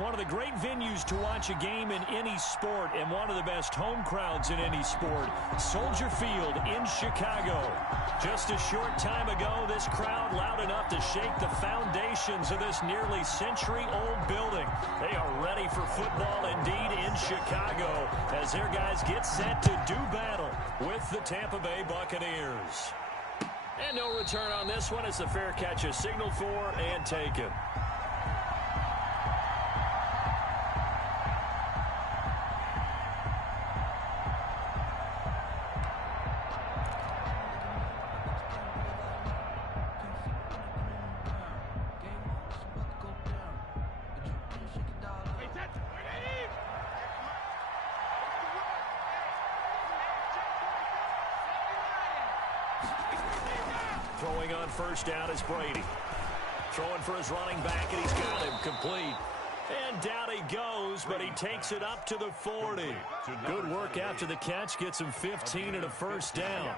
One of the great venues to watch a game in any sport and one of the best home crowds in any sport. Soldier Field in Chicago. Just a short time ago, this crowd loud enough to shake the foundations of this nearly century-old building. They are ready for football indeed in Chicago as their guys get set to do battle with the Tampa Bay Buccaneers. And no return on this one as the fair catch is signaled for and taken. Throwing on first down is Brady. Throwing for his running back, and he's got him complete. And down he goes, but he takes it up to the 40. Good work after the catch. Gets him 15 and a first down.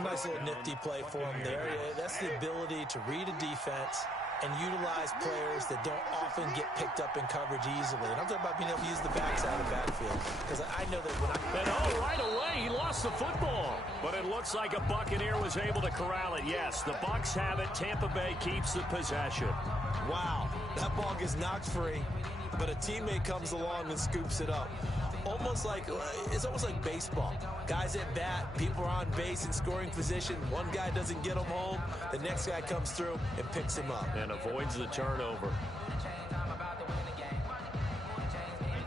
Nice little nifty play for him there. That's the ability to read a defense and utilize players that don't often get picked up in coverage easily. And I'm talking about being able to use the backside of the backfield. Because I know that when right away, he lost the football. But it looks like a Buccaneer was able to corral it. Yes, the Bucs have it. Tampa Bay keeps the possession. Wow, that ball gets knocked free, but a teammate comes along and scoops it up. It's almost like baseball. Guys at bat, people are on base in scoring position. One guy doesn't get him home. The next guy comes through and picks him up. And avoids the turnover.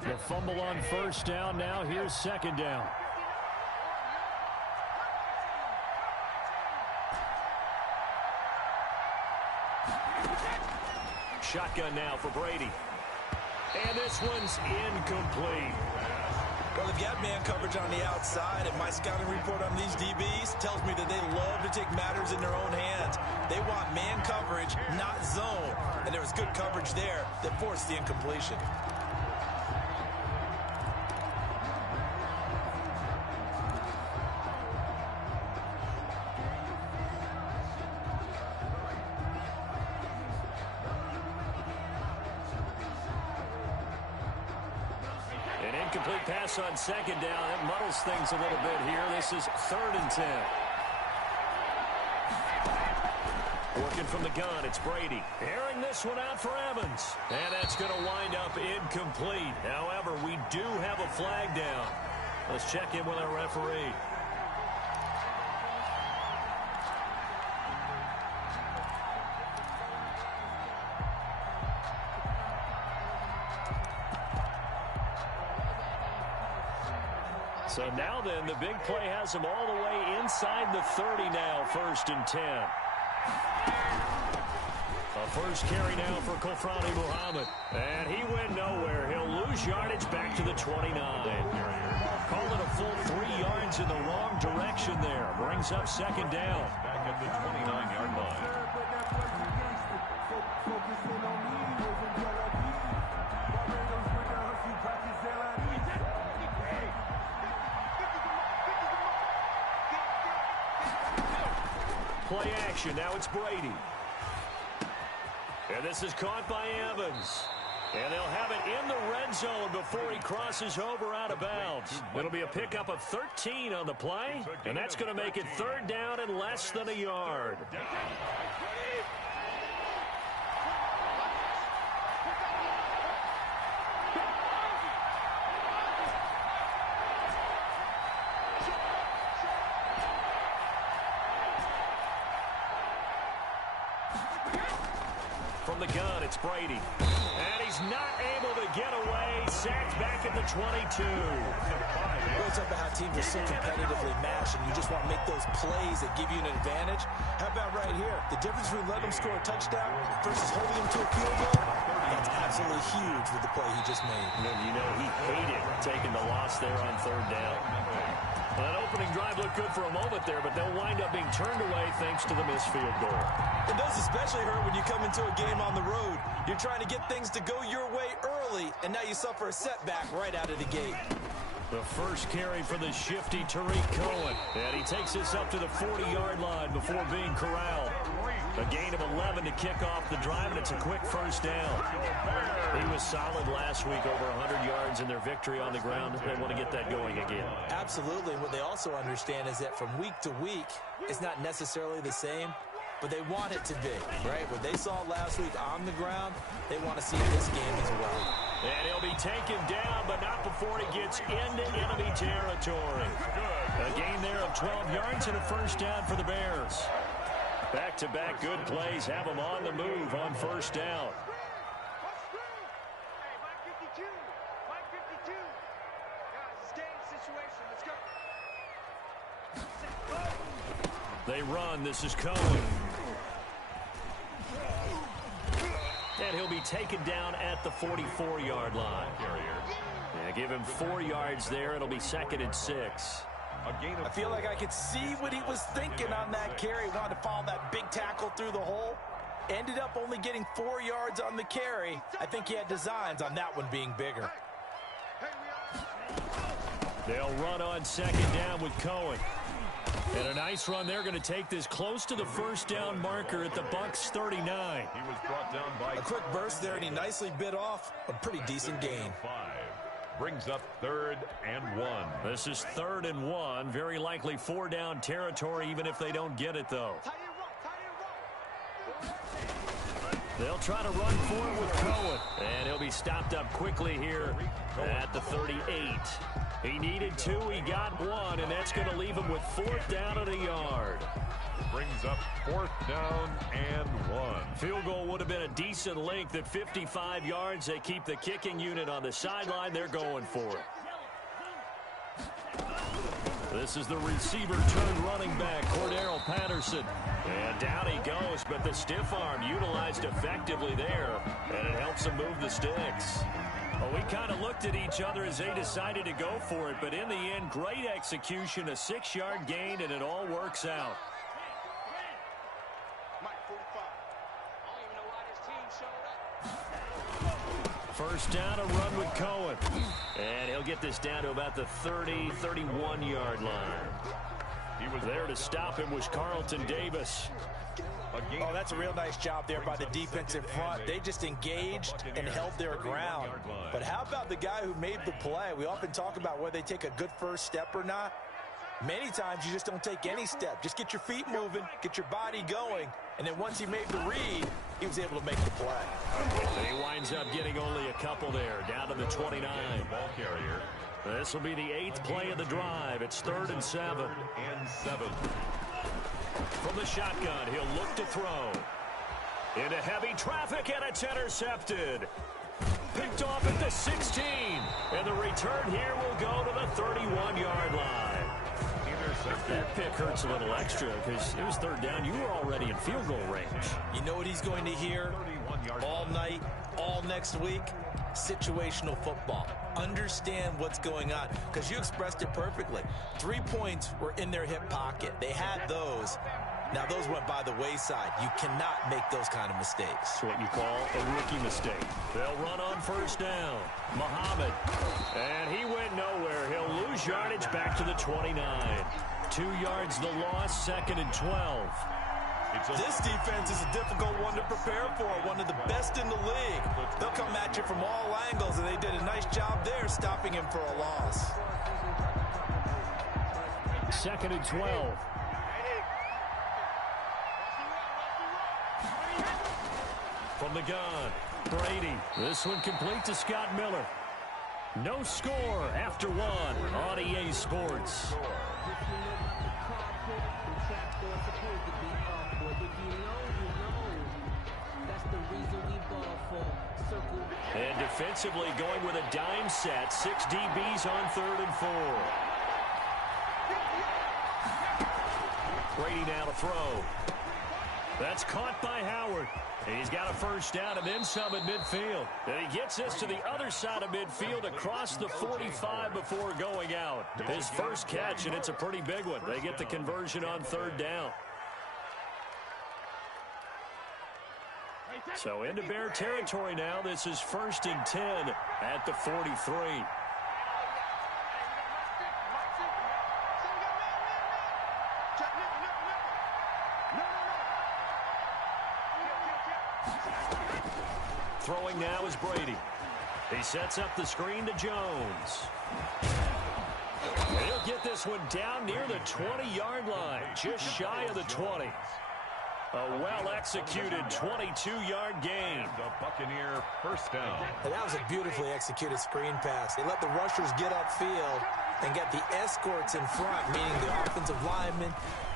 The fumble on first down now. Here's second down. Shotgun now for Brady. And this one's incomplete. Well, they've got man coverage on the outside, and my scouting report on these DBs tells me that they love to take matters in their own hands. They want man coverage, not zone. And there was good coverage there that forced the incompletion. Incomplete pass on second down. That muddles things a little bit here. This is 3rd and 10. Working from the gun, it's Brady. Airing this one out for Evans. And that's going to wind up incomplete. However, we do have a flag down. Let's check in with our referee. So now then, the big play has him all the way inside the 30 now, 1st and 10. A first carry now for Kofrani Muhammad. And he went nowhere. He'll lose yardage back to the 29. Call it a full 3 yards in the wrong direction there. Brings up second down. Back at the 29-yard line. Play action. Now it's Brady. And this is caught by Evans. And they'll have it in the red zone before he crosses over out of bounds. It'll be a pickup of 13 on the play. And that's going to make it 3rd down and less than a yard. From the gun, it's Brady. And he's not able to get away. Sacked back at the 22. We'll talk about how teams are so competitively matched, and you just want to make those plays that give you an advantage. How about right here? The difference between letting them score a touchdown versus holding them to a field goal, that's absolutely huge with the play he just made. And you know he hated taking the loss there on 3rd down. Well, that opening drive looked good for a moment there, but they'll wind up being turned away thanks to the missed field goal. It does especially hurt when you come into a game on the road. You're trying to get things to go your way early, and now you suffer a setback right out of the gate. The first carry for the shifty Tariq Cohen. And he takes this up to the 40-yard line before being corralled. A gain of 11 to kick off the drive, and it's a quick first down. He was solid last week, over 100 yards in their victory on the ground. They want to get that going again. Absolutely. What they also understand is that from week to week, it's not necessarily the same, but they want it to be, right? What they saw last week on the ground, they want to see in this game as well. And he'll be taken down, but not before he gets into enemy territory. A gain there of 12 yards and a first down for the Bears. Back-to-back good plays have them on the move on first down. They run. This is Cohen. And he'll be taken down at the 44-yard line. Yeah, give him 4 yards there. It'll be 2nd and 6. I feel like I could see what he was thinking on that carry. Wanted to follow that big tackle through the hole. Ended up only getting 4 yards on the carry. I think he had designs on that one being bigger. They'll run on 2nd down with Cohen. And a nice run. They're going to take this close to the first down marker at the Bucs 39. He was brought down by a quick burst there, and he nicely bit off a pretty decent gain. Brings up 3rd and 1. This is 3rd and 1. Very likely 4-down territory, even if they don't get it, though. They'll try to run for it with Cohen. And he'll be stopped up quickly here at the 38. He needed 2. He got 1, and that's going to leave him with 4th down and a yard. Brings up 4th down and 1. Field goal would have been a decent length at 55 yards. They keep the kicking unit on the sideline. They're going for it. This is the receiver turned running back, Cordero Patterson. And down he goes, but the stiff arm utilized effectively there, and it helps him move the sticks. Well, we kind of looked at each other as they decided to go for it, but in the end, great execution, a 6-yard gain, and it all works out. First down, a run with Cohen. And he'll get this down to about the 30, 31-yard line. He was there to stop him was Carlton Davis. Oh, that's a real nice job there by the defensive front. They just engaged and held their ground. But how about the guy who made the play? We often talk about whether they take a good first step or not. Many times you just don't take any step. Just get your feet moving, get your body going, and then once he made the read, he was able to make the play. And he winds up getting only a couple there, down to the 29. Ball carrier. This will be the 8th play of the drive. It's 3rd and 7. From the shotgun, he'll look to throw. Into heavy traffic, and it's intercepted. Picked off at the 16. And the return here will go to the 31-yard line. That pick hurts a little extra because it was 3rd down. You were already in field goal range. You know what he's going to hear all night, all next week? Situational football. Understand what's going on, because you expressed it perfectly. 3 points were in their hip pocket. They had those. Now, those went by the wayside. You cannot make those kind of mistakes. It's what you call a rookie mistake. They'll run on first down. Muhammad. And he went nowhere. He'll lose yardage back to the 29. 2 yards the loss, 2nd and 12. This defense is a difficult one to prepare for, one of the best in the league. They'll come at you from all angles, and they did a nice job there stopping him for a loss. 2nd and 12. From the gun, Brady. This one complete to Scott Miller. No score after 1 on EA Sports. And defensively going with a dime set. 6 DBs on 3rd and 4. Brady now to throw. That's caught by Howard. He's got a first down and then some at midfield. And he gets this to the other side of midfield across the 45 before going out. His first catch, and it's a pretty big one. They get the conversion on 3rd down. So into Bear territory now. This is 1st and 10 at the 43. Throwing now is Brady. He sets up the screen to Jones. He'll get this one down near the 20-yard line, just shy of the 20. A well-executed 22-yard gain. The Buccaneer first down. And that was a beautifully executed screen pass. They let the rushers get upfield and get the escorts in front, meaning the offensive linemen,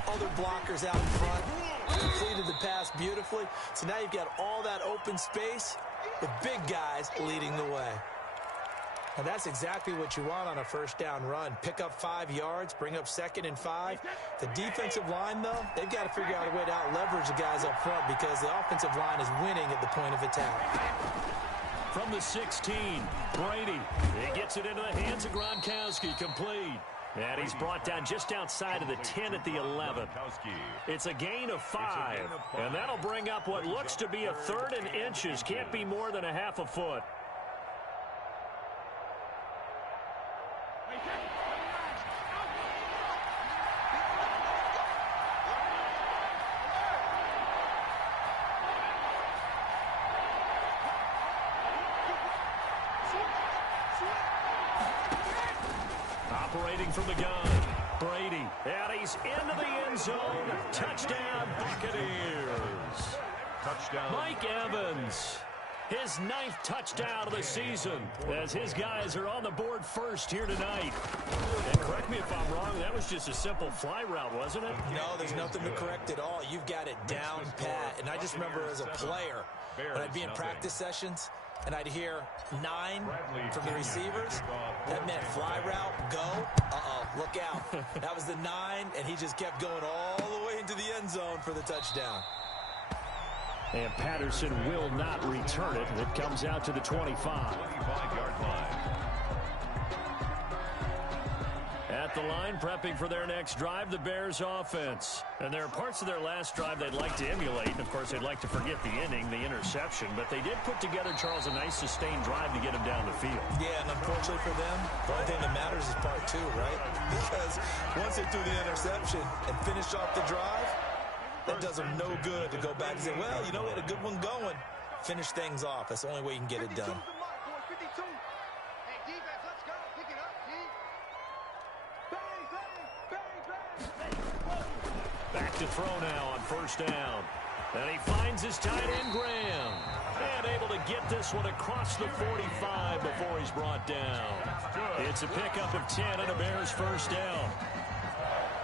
other blockers out in front. Completed the pass beautifully. So now you've got all that open space with big guys leading the way. And that's exactly what you want on a first down run. Pick up 5 yards, bring up 2nd and 5. The defensive line, though, they've got to figure out a way to out-leverage the guys up front because the offensive line is winning at the point of attack. From the 16, Brady. He gets it into the hands of Gronkowski, complete. And he's brought down just outside of the 10 at the 11. It's a gain of 5. And that'll bring up what looks to be a 3rd and inches. Can't be more than a half a foot. Operating from the gun, Brady, and he's into the end zone. Touchdown, Buccaneers. Touchdown. Mike Evans, his 9th touchdown of the season, as his guys are on the board first here tonight. And correct me if I'm wrong, that was just a simple fly route, wasn't it? No, there's nothing to correct at all. You've got it down pat. And I just remember as a player, when I'd be in practice sessions, and I'd hear 9 from the receivers. That meant fly route, go. Uh-oh, look out. That was the 9, and he just kept going all the way into the end zone for the touchdown. And Patterson will not return it. It comes out to the 25. 25-yard line. At the line, prepping for their next drive, the Bears offense. And there are parts of their last drive they'd like to emulate. And, of course, they'd like to forget the inning, the interception. But they did put together, Charles, a nice sustained drive to get him down the field. Yeah, and unfortunately for them, the only thing that matters is part 2, right? Because once they threw the interception and finished off the drive, that does them no good to go back and say, well, you know, we had a good one going. Finish things off. That's the only way you can get it done. Back to throw now on first down. And he finds his tight end, Graham. And able to get this one across the 45 before he's brought down. It's a pickup of 10 and a Bears first down.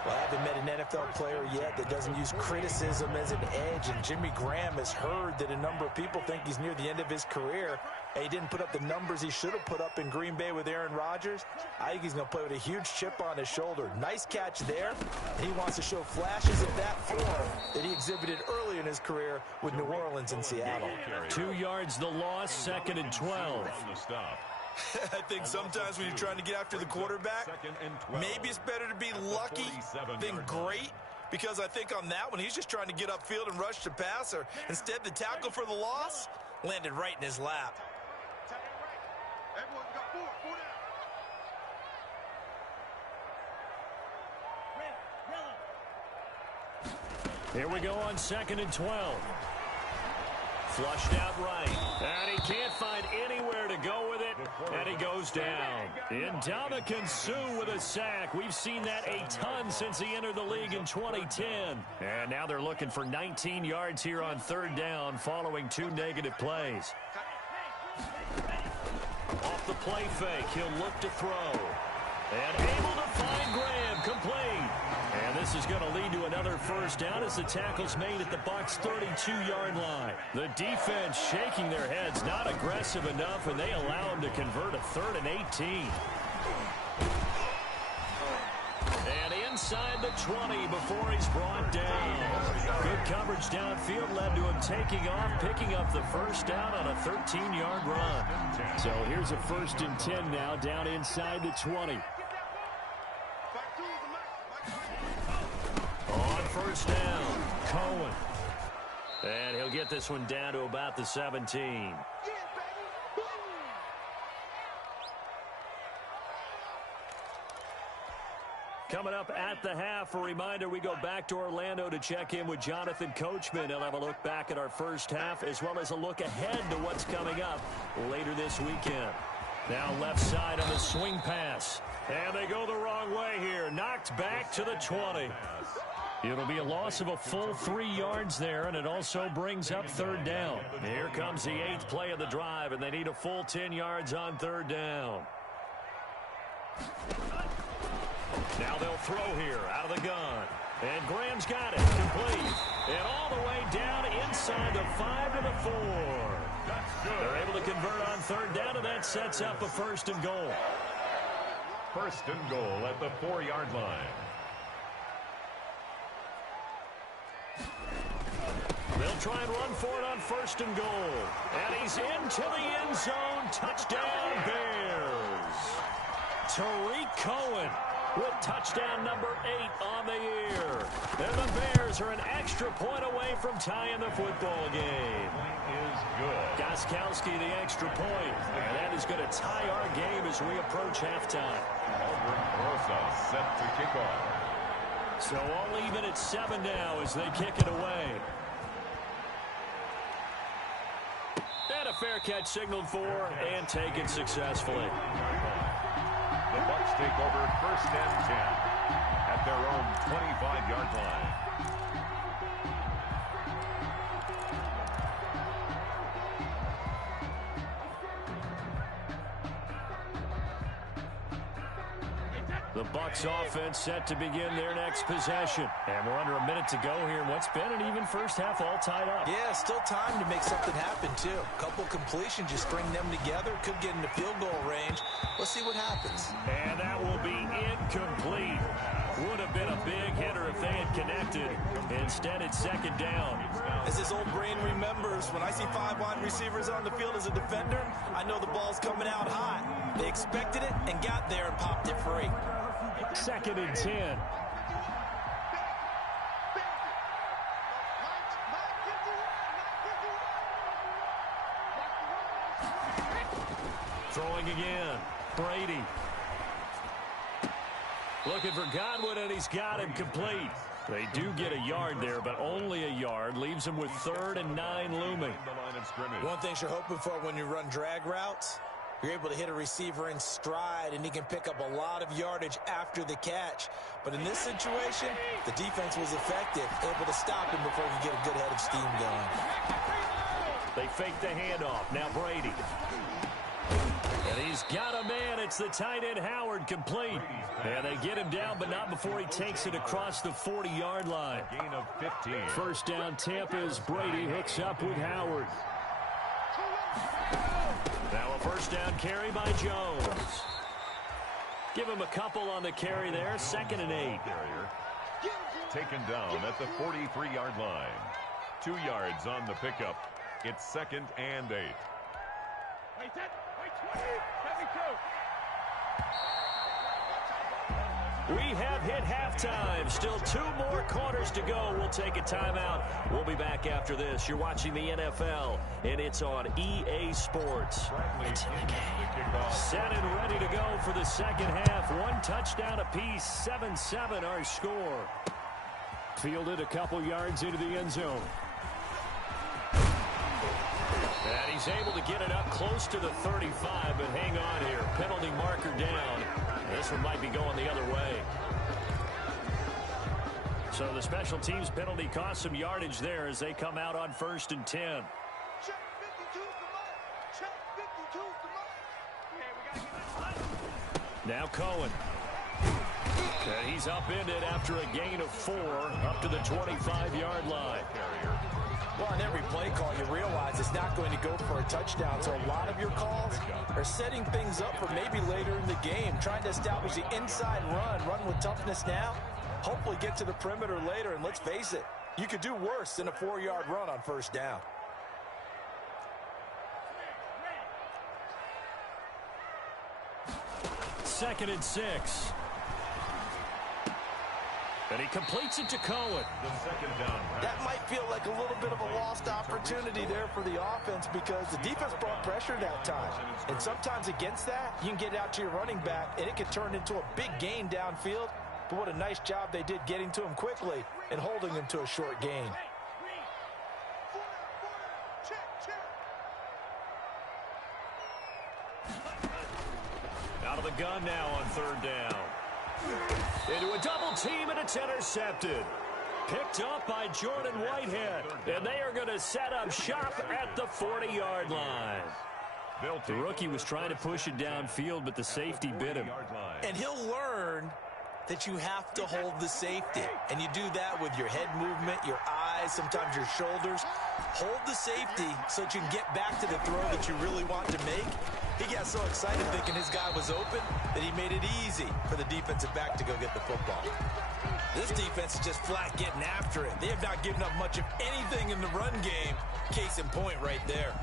Well, I haven't met an NFL player yet that doesn't use criticism as an edge, and Jimmy Graham has heard that a number of people think he's near the end of his career. And he didn't put up the numbers he should have put up in Green Bay with Aaron Rodgers. I think he's going to play with a huge chip on his shoulder. Nice catch there. And he wants to show flashes of that form that he exhibited early in his career with New Orleans and Seattle. 2 yards the loss, 2nd and 12. I think sometimes when you're trying to get after the quarterback, maybe it's better to be lucky than great, because I think on that one, he's just trying to get upfield and rush the passer. Instead, the tackle for the loss landed right in his lap. Here we go on 2nd and 12. Flushed out right. And he can't find anywhere to go with it. And he goes down. Ndamukong Suh with a sack. We've seen that a ton since he entered the league in 2010. And now they're looking for 19 yards here on 3rd down following 2 negative plays. Off the play fake, he'll look to throw. And able to find Graham, complete. And this is going to lead to another first down as the tackle's made at the Bucs' 32-yard line. The defense shaking their heads, not aggressive enough, and they allow him to convert a 3rd and 18. And inside the 20 before he's brought down. Good coverage downfield led to him taking off, picking up the first down on a 13-yard run. So here's a 1st and 10 now down inside the 20. On first down, Cohen. And he'll get this one down to about the 17. Coming up at the half, a reminder we go back to Orlando to check in with Jonathan Coachman. He'll have a look back at our first half as well as a look ahead to what's coming up later this weekend. Now left side on the swing pass. And they go the wrong way here. Knocked back to the 20. It'll be a loss of a full 3 yards there, and it also brings up third down. Here comes the 8th play of the drive, and they need a full 10 yards on third down. Now they'll throw here out of the gun. And Graham's got it. Complete. And all the way down inside the 5 to the 4. They're able to convert on third down, and that sets up a first and goal. First and goal at the 4-yard line. They'll try and run for it on first and goal. And he's into the end zone. Touchdown, Bears. Tariq Cohen with touchdown number 8 on the year. And the Bears are an extra point away from tying the football game. Is good. Gostkowski the extra point. And that is going to tie our game as we approach halftime. Rosa set to kick off. So all even at 7 now as they kick it away. And a fair catch signaled for and taken successfully. The Bucs take over first and 10 at their own 25-yard line. The Bucs offense set to begin their next possession. And we're under a minute to go here in what's been an even first half all tied up. Yeah, still time to make something happen, too. A couple completions, just string them together. Could get into field goal range. Let's see what happens. And that will be incomplete. Would have been a big hitter if they had connected. Instead, it's second down. As his old brain remembers, when I see 5 wide receivers on the field as a defender, I know the ball's coming out hot. They expected it and got there and popped it free. Second and 10. Throwing again. Brady. Looking for Godwin, and he's got him complete. They do get a yard there, but only a yard. Leaves them with 3rd and 9 looming. One thing you're hoping for when you run drag routes, you're able to hit a receiver in stride, and he can pick up a lot of yardage after the catch. But in this situation, the defense was effective, able to stop him before he could get a good head of steam going. They fake the handoff. Now Brady. And he's got a man. It's the tight end Howard complete. And they get him down, but not before he takes it across the 40-yard line. Gain of 15. First down Tampa as Brady hooks up with Howard. Now a first down carry by Jones. Give him a couple on the carry there. 2nd and 8. Taken down at the 43-yard line. 2 yards on the pickup. It's 2nd and 8. We have hit halftime. Still 2 more quarters to go. We'll take a timeout. We'll be back after this. You're watching the NFL, and it's on EA Sports. It's in the game. Set and ready to go for the second half. 1 touchdown apiece. 7-7 our score. Fielded a couple yards into the end zone. And he's able to get it up close to the 35, but hang on here. Penalty marker down. This one might be going the other way. So the special teams penalty cost some yardage there as they come out on 1st and 10. Now Cohen. And he's upended after a gain of 4 up to the 25-yard line. Well, on every play call, you realize it's not going to go for a touchdown. So a lot of your calls are setting things up for maybe later in the game, trying to establish the inside run with toughness now, hopefully get to the perimeter later. And let's face it, you could do worse than a 4-yard run on first down. Second and 6. And he completes it to Cohen. The second down. That might feel like a little bit of a lost opportunity there for the offense because the defense brought pressure that time. And sometimes against that, you can get out to your running back, and it can turn into a big gain downfield. but what a nice job they did getting to him quickly and holding him to a short gain. Out of the gun now on third down. Into a double team, and it's intercepted. Picked up by Jordan Whitehead, and they are going to set up shop at the 40-yard line. The rookie was trying to push it downfield, but the safety bit him. And he'll learn that you have to hold the safety. And you do that with your head movement, your eyes, sometimes your shoulders. Hold the safety so that you can get back to the throw that you really want to make. He got so excited thinking his guy was open that he made it easy for the defensive back to go get the football. This defense is just flat getting after it. They have not given up much of anything in the run game. Case in point right there.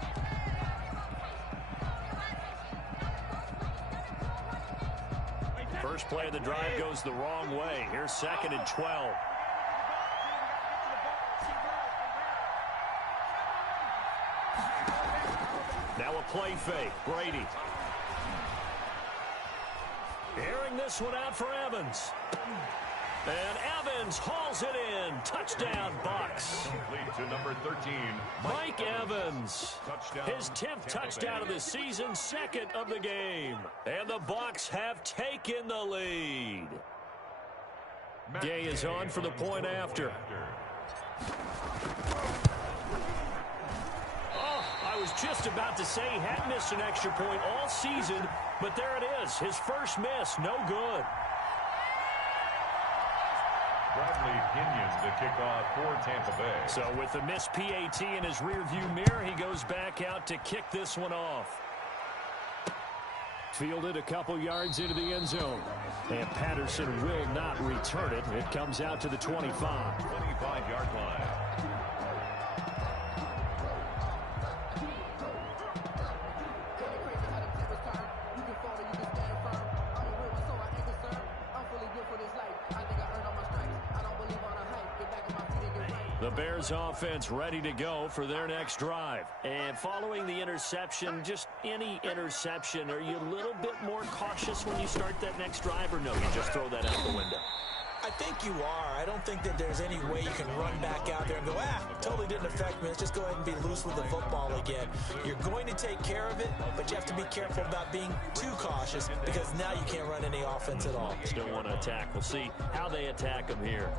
First play of the drive goes the wrong way. Here's 2nd and 12. Now a play fake. Brady. Airing this one out for Evans. And Evans hauls it in. Touchdown, Bucs. Complete to number 13. Mike Evans. His 10th touchdown of the season, 2nd of the game. And the Bucs have taken the lead. Gay is on for the point after. Oh, I was just about to say he had missed an extra point all season, but there it is. His first miss, no good. Bradley Pinion to kick off for Tampa Bay. So with the missed PAT in his rearview mirror, he goes back out to kick this one off. Fielded a couple yards into the end zone. And Patterson will not return it. It comes out to the 25. 25-yard line. The Bears offense ready to go for their next drive. And following the interception, just any interception, are you a little bit more cautious when you start that next drive, or no, you just throw that out the window? I think you are. I don't think that there's any way you can run back out there and go, totally didn't affect me. Let's just go ahead and be loose with the football again. You're going to take care of it, but you have to be careful about being too cautious because now you can't run any offense at all. Still want to attack. We'll see how they attack them here.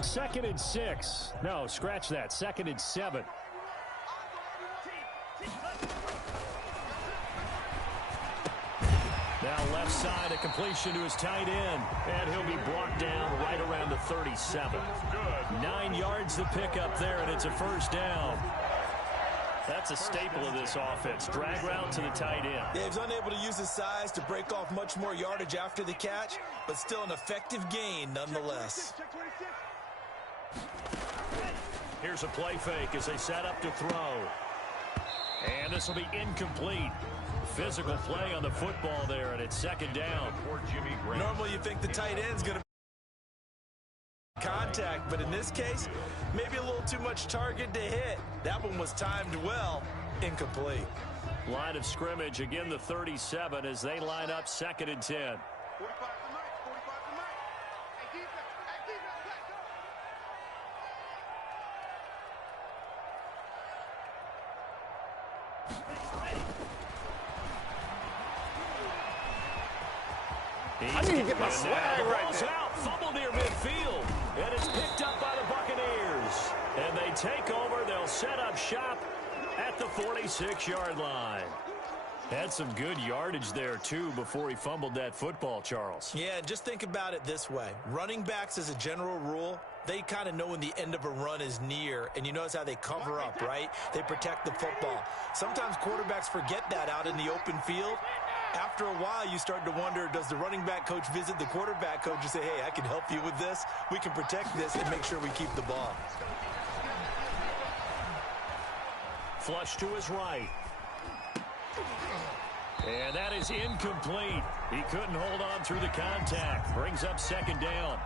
2nd and 6. No, scratch that. 2nd and 7. Now left side, a completion to his tight end. And he'll be brought down right around the 37. 9 yards to pick up there, and it's a first down. That's a staple of this offense. Drag route to the tight end. Yeah, he's unable to use his size to break off much more yardage after the catch, but still an effective gain nonetheless. Here's a play fake as they set up to throw. And this will be incomplete. Physical play on the football there, and it's 2nd down. Normally you think the tight end's going to contact, but in this case, maybe a little too much target to hit. That one was timed well. Incomplete. Line of scrimmage, again the 37 as they line up 2nd and 10. I need to get my swag right there. Out, fumble near midfield, and it's picked up by the Buccaneers. And they take over. They'll set up shop at the 46-yard line. Had some good yardage there, too, before he fumbled that football, Charles. Yeah, just think about it this way. Running backs, as a general rule, they kind of know when the end of a run is near, and you notice how they cover up, right? They protect the football. Sometimes quarterbacks forget that out in the open field. After a while, you start to wonder, does the running back coach visit the quarterback coach and say, hey, I can help you with this. We can protect this and make sure we keep the ball. Flush to his right. And that is incomplete. He couldn't hold on through the contact. Brings up 2nd down.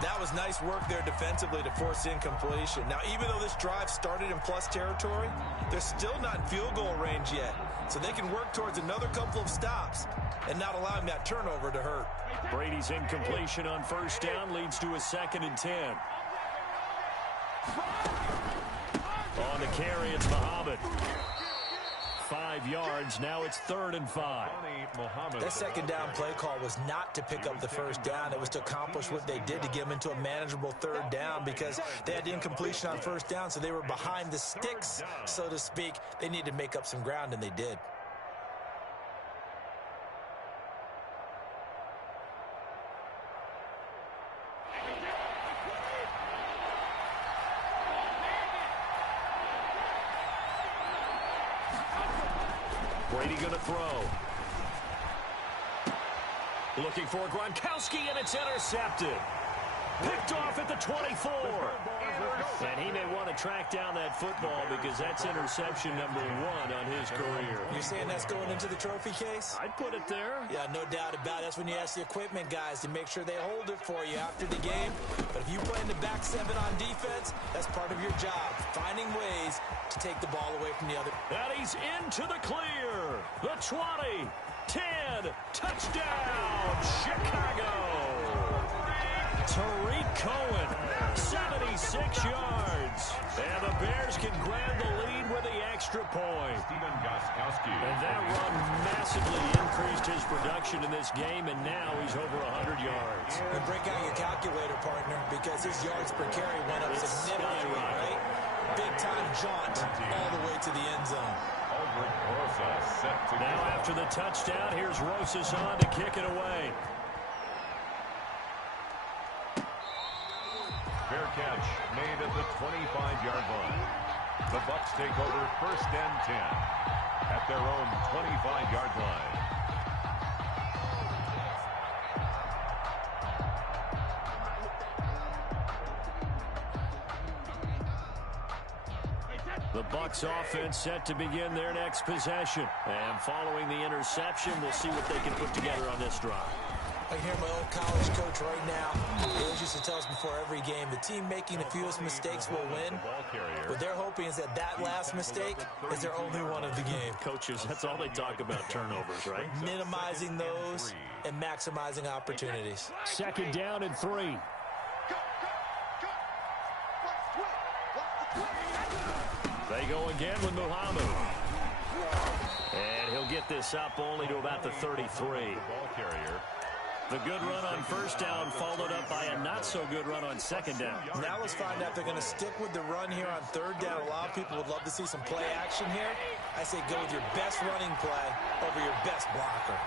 That was nice work there defensively to force the incompletion. Now, even though this drive started in plus territory, they're still not in field goal range yet. So they can work towards another couple of stops and not allowing that turnover to hurt. Brady's incompletion on first down leads to a 2nd and 10. On the carry, it's Muhammad. 5 yards. Now it's 3rd and 5. That second down play call was not to pick up the first down. It was to accomplish what they did to get them into a manageable 3rd down because they had the incompletion on first down, so they were behind the sticks, so to speak. They needed to make up some ground, and they did. Brady going to throw. Looking for Gronkowski, and it's intercepted. Picked off at the 24. And he may want to track down that football because that's interception number 1 on his career. You're saying that's going into the trophy case? I'd put it there. Yeah, no doubt about it. That's when you ask the equipment guys to make sure they hold it for you after the game. But if you play in the back 7 on defense, that's part of your job, finding ways to take the ball away from the other. And he's into the clear. The 20, 10, touchdown, Chicago. Tariq Cohen, 76 yards. And the Bears can grab the lead with the extra point. And that run massively increased his production in this game, and now he's over 100 yards. And break out your calculator, partner, because his yards per carry went up significantly, right? Big-time jaunt all the way to the end zone. Now after the touchdown, here's Rosas on to kick it away. Fair catch made at the 25-yard line. The Bucs take over 1st and 10 at their own 25-yard line. The Bucs offense set to begin their next possession. And following the interception, we'll see what they can put together on this drive. I hear my old college coach right now. He always used to tell us before every game, the team making the fewest mistakes will win. What they're hoping is that that last mistake is their only one of the game. Coaches, that's all they talk about, turnovers, right? Minimizing those and maximizing opportunities. 2nd down and 3. They go again with Muhammad. And he'll get this up only to about the 33. The good run on first down followed up by a not-so-good run on 2nd down. Now let's find out if they're going to stick with the run here on 3rd down. A lot of people would love to see some play action here. I say go with your best running play over your best blocker.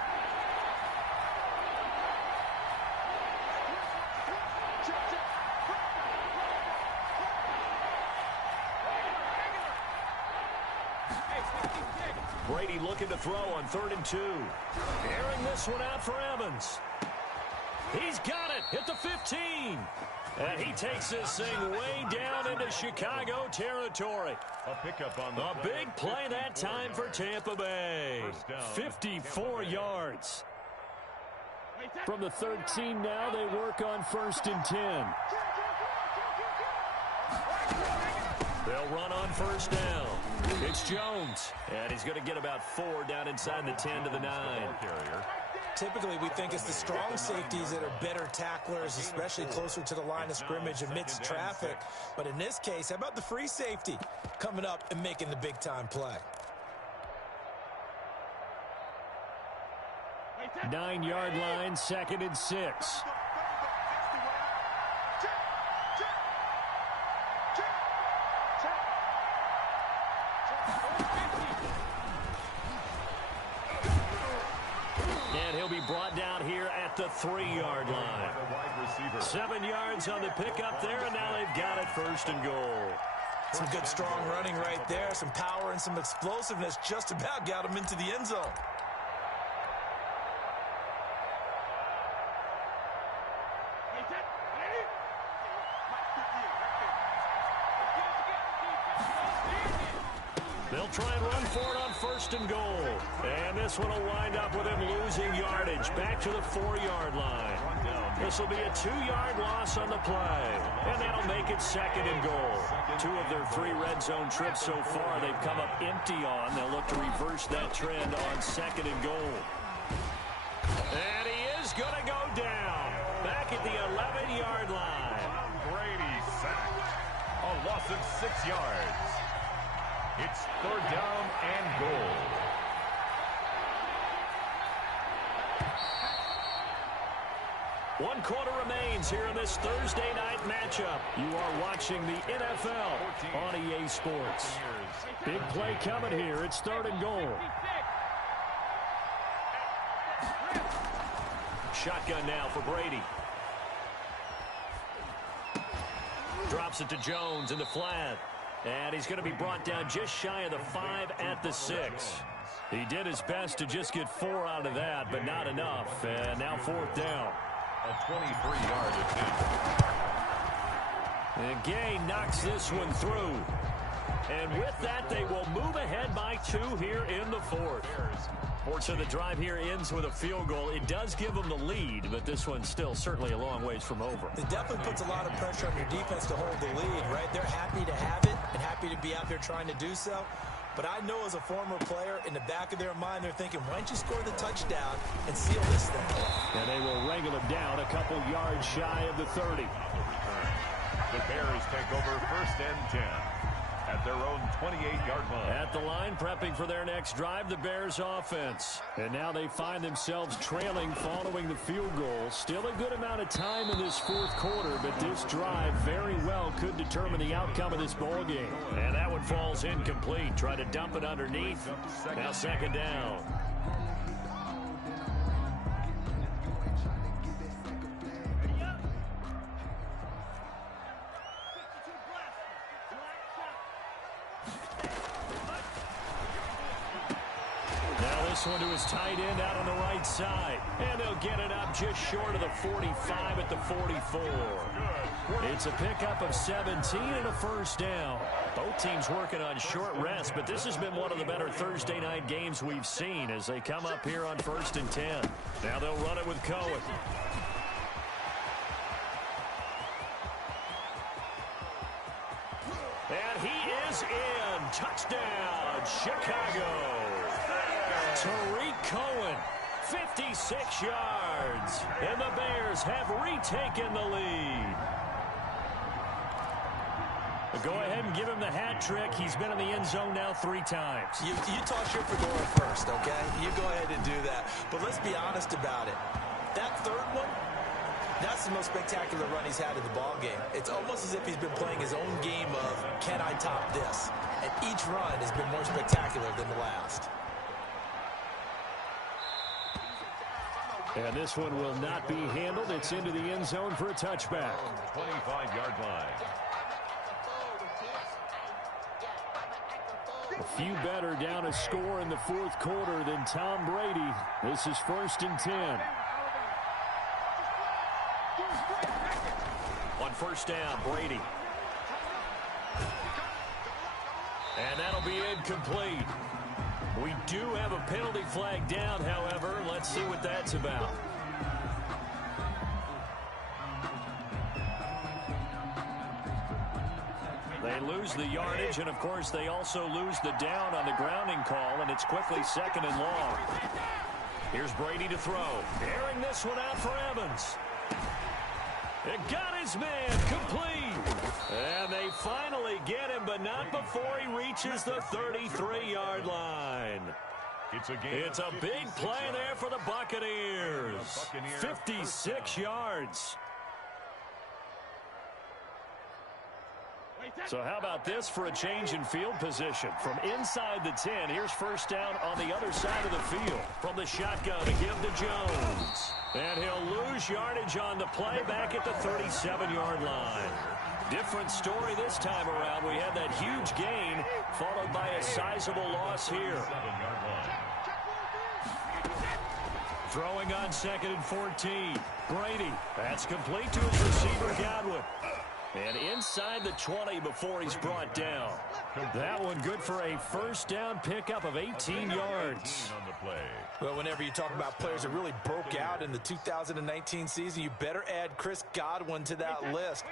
Brady looking to throw on 3rd and 2. Airing this one out for Evans. He's got it at the 15. And he takes this thing way down into Chicago territory. A pickup on the big play that time for Tampa Bay. 54 yards. From the 13 now, they work on 1st and 10. They'll run on first down. It's Jones. And he's going to get about 4 down inside the 10 to the 9. Typically, we think it's the strong safeties that are better tacklers, especially closer to the line of scrimmage amidst traffic. But in this case, how about the free safety coming up and making the big-time play? 9-yard line, 2nd and 6. And he'll be brought down here at the 3-yard line. 7 yards on the pickup there, and now they've got it 1st and goal. Some good strong running right there, some power and some explosiveness just about got him into the end zone. They'll try and run for it on 1st and goal. And this one will wind up with him losing yardage back to the 4-yard line. This will be a 2-yard loss on the play. And that'll make it 2nd and goal. 2 of their 3 red zone trips so far they've come up empty on. They'll look to reverse that trend on 2nd and goal. And he is going to go down. Back at the 11-yard line. Brady sacked. A loss of 6 yards. It's 3rd down and goal. One quarter remains here in this Thursday night matchup. You are watching the NFL on EA Sports. Big play coming here. It's 3rd and goal. Shotgun now for Brady. Drops it to Jones in the flat. And he's going to be brought down just shy of the 5 at the 6. He did his best to just get 4 out of that, but not enough. And now 4th down. A 23-yard attempt. And Gay knocks this one through. And with that, they will move ahead by 2 here in the 4th. So the drive here ends with a field goal. It does give them the lead, but this one's still certainly a long ways from over. It definitely puts a lot of pressure on your defense to hold the lead, right? They're happy to have it and happy to be out there trying to do so. But I know as a former player, in the back of their mind, they're thinking, why don't you score the touchdown and seal this thing? And they will wrangle him down a couple yards shy of the 30. The Bears take over 1st and 10 at their own 28-yard line. At the line, prepping for their next drive, the Bears offense. And now they find themselves trailing following the field goal. Still a good amount of time in this 4th quarter, but this drive very well could determine the outcome of this ball game. And that one falls incomplete. Try to dump it underneath. Now 2nd down. This one to his tight end out on the right side. And they'll get it up just short of the 45 at the 44. It's a pickup of 17 and a 1st down. Both teams working on short rest, but this has been one of the better Thursday night games we've seen as they come up here on 1st and 10. Now they'll run it with Cohen. And he is in. Touchdown, Chicago. Tariq Cohen, 56 yards. And the Bears have retaken the lead. Go ahead and give him the hat trick. He's been in the end zone now 3 times. You toss your fedora first, okay? You go ahead and do that. But let's be honest about it. That 3rd one, that's the most spectacular run he's had in the ball game. It's almost as if he's been playing his own game of, can I top this? And each run has been more spectacular than the last. And this one will not be handled. It's into the end zone for a touchback. 25-yard line. A few better down a score in the 4th quarter than Tom Brady. This is 1st and 10. On 1st down, Brady. And that'll be incomplete. We do have a penalty flag down, however. Let's see what that's about. They lose the yardage, and, of course, they also lose the down on the grounding call, and it's quickly 2nd and long. Here's Brady to throw. Airing this one out for Evans. It got his man complete. And they finally get him, but not before he reaches the 33-yard line. It's a big play there for the Buccaneers. 56 yards. So how about this for a change in field position? From inside the 10, here's 1st down on the other side of the field. From the shotgun to give to Jones. And he'll lose yardage on the play back at the 37-yard line. Different story this time around. We had that huge gain followed by a sizable loss here. Throwing on 2nd and 14. Brady. That's complete to his receiver, Godwin. And inside the 20 before he's brought down. That one good for a first down pickup of 18 yards. On the play. Well, whenever you talk about players that really broke out in the 2019 season, you better add Chris Godwin to that list.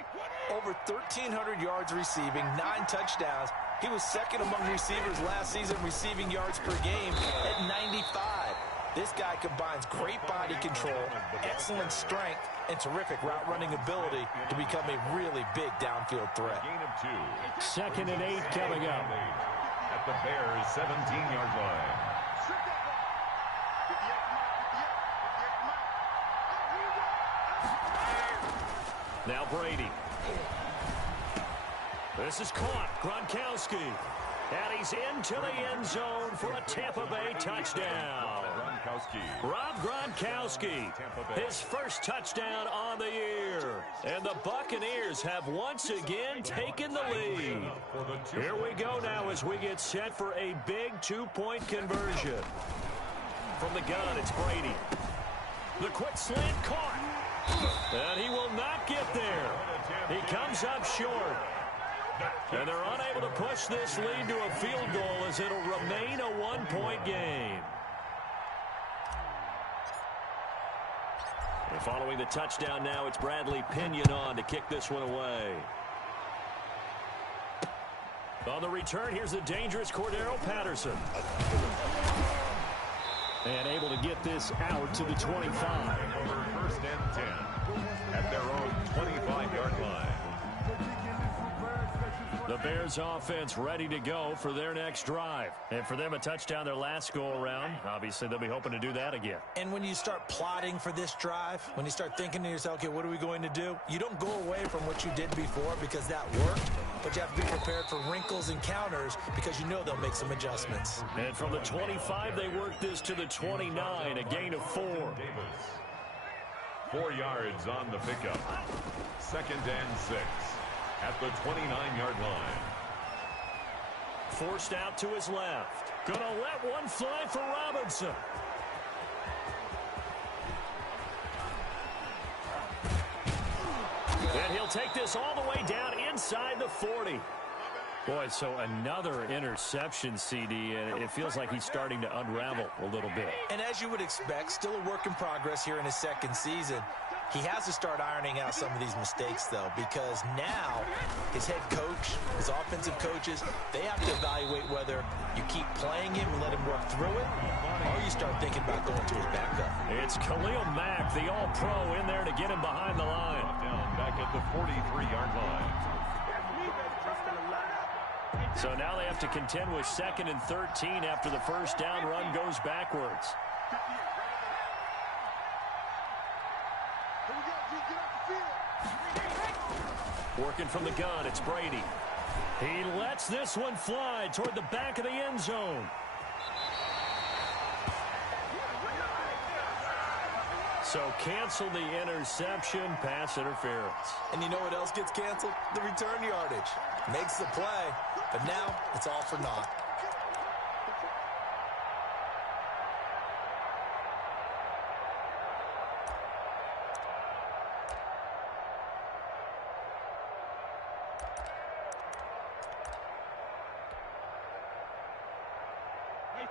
Over 1,300 yards receiving, 9 touchdowns. He was second among receivers last season receiving yards per game at 95. This guy combines great body control, excellent strength, and terrific route running ability to become a really big downfield threat. Gain of 2. 2nd and 8 coming up. At the Bears' 17-yard line. Now Brady. This is caught. Gronkowski. And he's into the end zone for a Tampa Bay touchdown. Rob Gronkowski, his first touchdown on the year. And the Buccaneers have once again taken the lead. Here we go now as we get set for a big 2-point conversion. From the gun, it's Brady. The quick slant caught. And he will not get there. He comes up short. And they're unable to push this lead to a field goal as it'll remain a 1-point game. And following the touchdown now, it's Bradley Pinion on to kick this one away. On the return, here's the dangerous Cordero Patterson. And able to get this out to the 25. First and 10 at their own 25-yard line. The Bears offense ready to go for their next drive. And for them, a touchdown their last go-around. Obviously, they'll be hoping to do that again. And when you start plotting for this drive, when you start thinking to yourself, okay, what are we going to do? You don't go away from what you did before because that worked, but you have to be prepared for wrinkles and counters because you know they'll make some adjustments. And from the 25, they work this to the 29, a gain of 4. 4 yards on the pickup. 2nd and 6. At the 29-yard line. Forced out to his left. Gonna let one fly for Robinson. And he'll take this all the way down inside the 40. Boy, so another interception, CD, and it feels like he's starting to unravel a little bit. And as you would expect, still a work in progress here in his second season. He has to start ironing out some of these mistakes, though, because now his head coach, his offensive coaches, they have to evaluate whether you keep playing him and let him work through it, or you start thinking about going to his backup. It's Khalil Mack, the all-pro, in there to get him behind the line. Down back at the 43-yard line. So now they have to contend with 2nd and 13 after the first down run goes backwards. Working from the gun, it's Brady. He lets this one fly toward the back of the end zone. So cancel the interception, pass interference. And you know what else gets canceled? The return yardage. Makes the play, but now it's all for naught.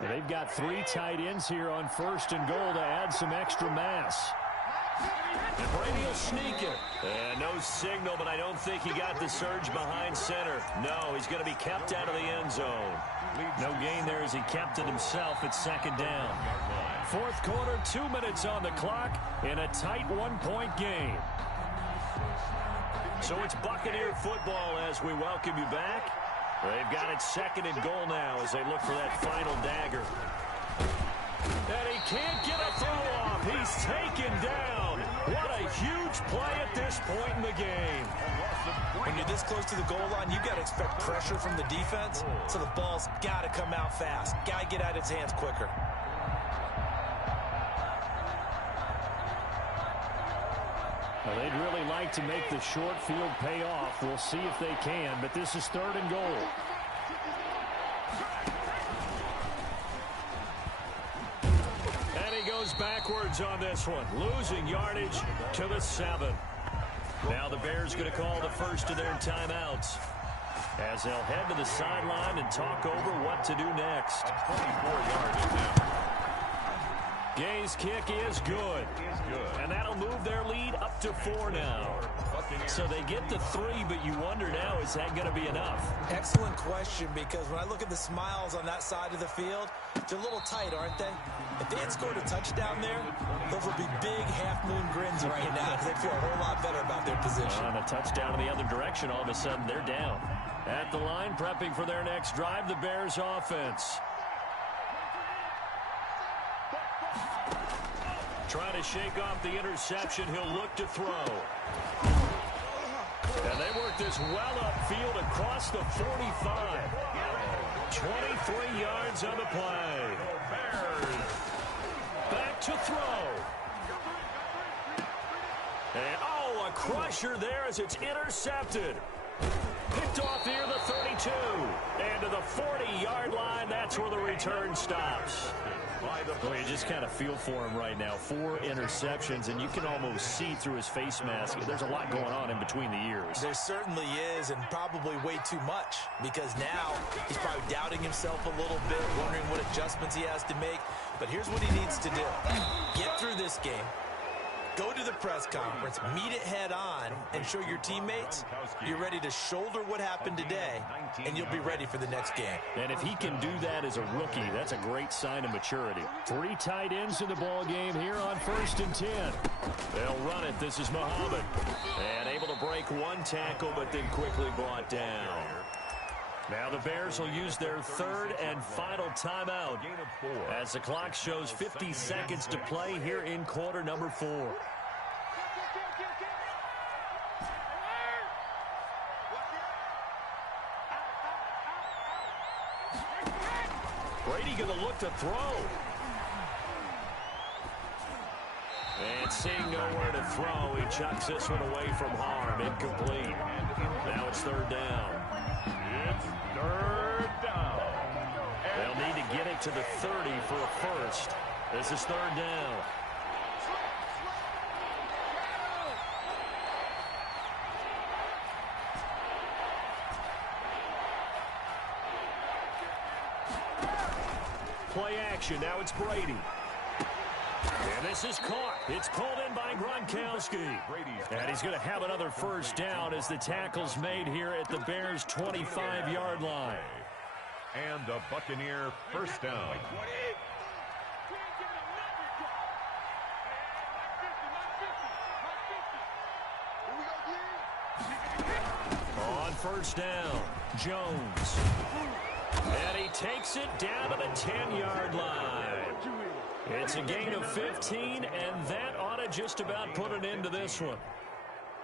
They've got 3 tight ends here on 1st and goal to add some extra mass. And Brady will sneak it. And no signal, but I don't think he got the surge behind center. No, he's going to be kept out of the end zone. No gain there as he kept it himself at 2nd down. 4th quarter, 2 minutes on the clock in a tight 1-point game. So it's Buccaneer football as we welcome you back. They've got it 2nd and goal now as they look for that final dagger. And he can't get a throw off. He's taken down. What a huge play at this point in the game. When you're this close to the goal line, you've got to expect pressure from the defense, so the ball's got to come out fast. Got to get out of his hands quicker. Well, they'd really like to make the short field pay off. We'll see if they can, but this is 3rd and goal. And he goes backwards on this one, losing yardage to the 7. Now the Bears going to call the first of their timeouts, as they'll head to the sideline and talk over what to do next. 24-yard now. Gay's kick is good. And that'll move their lead up to 4 now. So they get to 3, but you wonder now, is that going to be enough? Excellent question, because when I look at the smiles on that side of the field, they're a little tight, aren't they? If they had scored a touchdown there, those would be big half-moon grins right now, because they feel a whole lot better about their position. On a touchdown in the other direction, all of a sudden they're down. At the line, prepping for their next drive, the Bears offense. Trying to shake off the interception. He'll look to throw. And they work this well upfield across the 45. 23 yards on the play. Bears back to throw. And, oh, a crusher there as it's intercepted. Picked off near the 32. And to the 40-yard line, that's where the return stops. Well, you just kind of feel for him right now. 4 interceptions, and you can almost see through his face mask. There's a lot going on in between the ears. There certainly is, and probably way too much, because now he's probably doubting himself a little bit, wondering what adjustments he has to make. But here's what he needs to do. Get through this game. Go to the press conference, meet it head on, and show your teammates you're ready to shoulder what happened today, and you'll be ready for the next game. And if he can do that as a rookie, that's a great sign of maturity. 3 tight ends in the ball game here on 1st and 10. They'll run it. This is Muhammad. And able to break 1 tackle, but then quickly brought down. Now the Bears will use their 3rd and final timeout as the clock shows 50 seconds to play here in quarter number 4. Brady going to look to throw. And seeing nowhere to throw, he chucks this one away from harm. Incomplete. Now it's 3rd down. It's 3rd down. They'll need to get it to the 30 for a first. This is 3rd down. Play action. Now it's Brady. And this is caught. It's pulled in by Gronkowski. And he's going to have another first down as the tackle's made here at the Bears' 25-yard line. And a Buccaneer first down. On first down, Jones. And he takes it down to the 10-yard line. It's a gain of 15, and that ought to just about put an end to this one.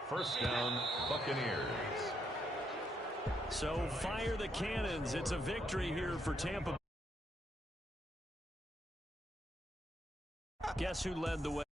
First down, Buccaneers. So fire the cannons. It's a victory here for Tampa. Guess who led the way?